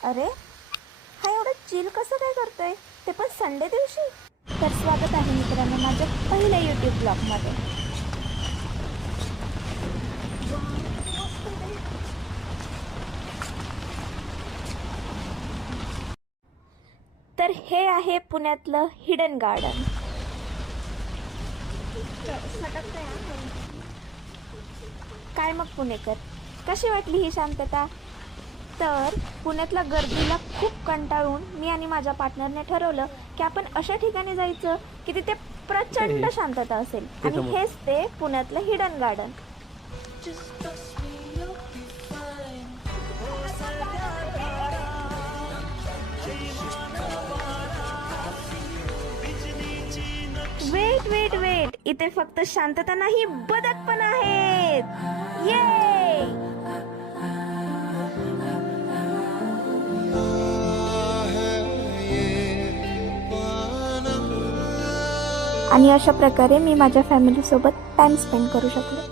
अरे हा एवढं चिल कसं काय करतोय, ते पण संडे दिवशी. तर स्वागत आहे मित्रांनो माझ्या पहिल्या यूट्यूब ब्लॉगमध्ये. तर हे आहे पुण्यातलं हिडन गार्डन. काय मग पुणेकर, कशी वाटली ही शांतता? तर पुण्यातल्या गर्दीला खूप कंटाळून मी आणि माझ्या पार्टनरने ठरवलं की आपण अशा ठिकाणी जायचं की तिथे प्रचंड शांतता असेल, आणि हेच ते पुण्यातलं hidden garden. Wait wait wait, इथे फक्त शांतता नाही, बदक पण आहेत. ये आणि अशा प्रकारे मी माझ्या फॅमिली सोबत टाइम स्पेंड करू शकले.